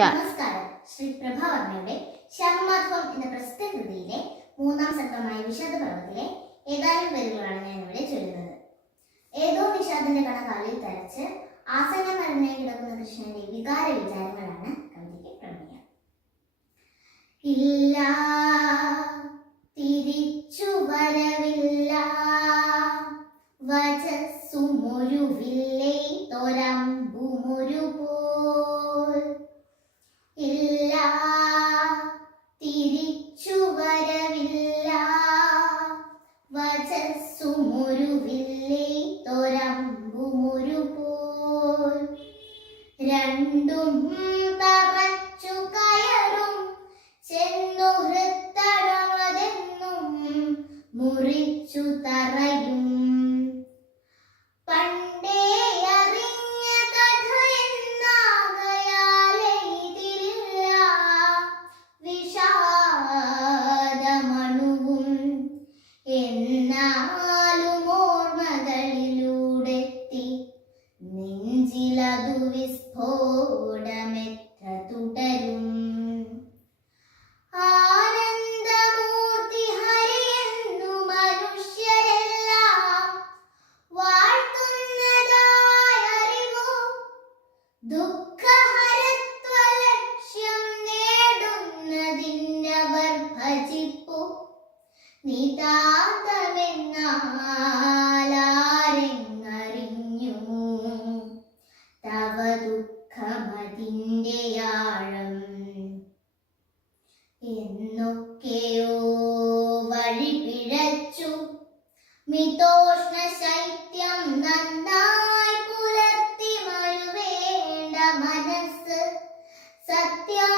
നമസ്കാരം. ശ്രീ പ്രഭാവർമ്മയുടെ ശവമാധവം എന്ന പ്രസിദ്ധ കൃതിയിലെ 3-ാം സർഗമായ വിഷാദപർവ്വത്തിലെ ഏതാനും വരികളാണ് ഞാൻ ഇവിടെ ചൊല്ലുന്നത്. ഏതോ വിഷാദന്റെ കണകാലിൽ തരച്ച് ആസന്ന മരണമായി കിടക്കുന്ന കൃഷ്ണന്റെ വികാര വിചാരങ്ങളാണ് കവിതയ്ക്ക് പ്രമേയം. ഇല്ല, തിരിച്ചു വരവില്ല, വചസ്സുമൊരുവില്ലേ തൊരമ്പുമൊരു പോൽ. ഇല്ല, തിരിച്ചു വരവില്ല, വചസ്സുമൊരുവില്ലേ തൊരമ്പുമൊരു പോൽ. രണ്ടും തറച്ചു കയറും ചെന്നു ഹൃത്തടമതെന്നും മുറിച്ചു തറയും. പണ്ടേ അറിഞ്ഞ കഥയെന്നാകയാലെ ഇതില്ല വിഷാദമണുവും. എന്നാലും ഓർമ്മകളിലൂടെത്തി നെഞ്ചിലതു വിസ്ഫോടമെത്ര തുടരും. ആനന്ദമൂർത്തി ഹരിയെന്നു മനുഷ്യരെല്ലാം വാഴ്ത്തുന്നതായറിവോ, ദുഃഖഹരത്വലക്ഷ്യം നേടുന്നതിനവർ ഭജിപ്പു. നിതാന്തമെന്നാലാരെങ്ങറിഞ്ഞു തവ ദുഃഖമതിൻ്റെ ആഴം. എന്നൊക്കെയോ വഴി പിഴച്ചു മിതോഷ്ണ ശൈത്യം നന്നായി പുലർത്തി മരുവേണ്ട മനസ്സ്. സത്യം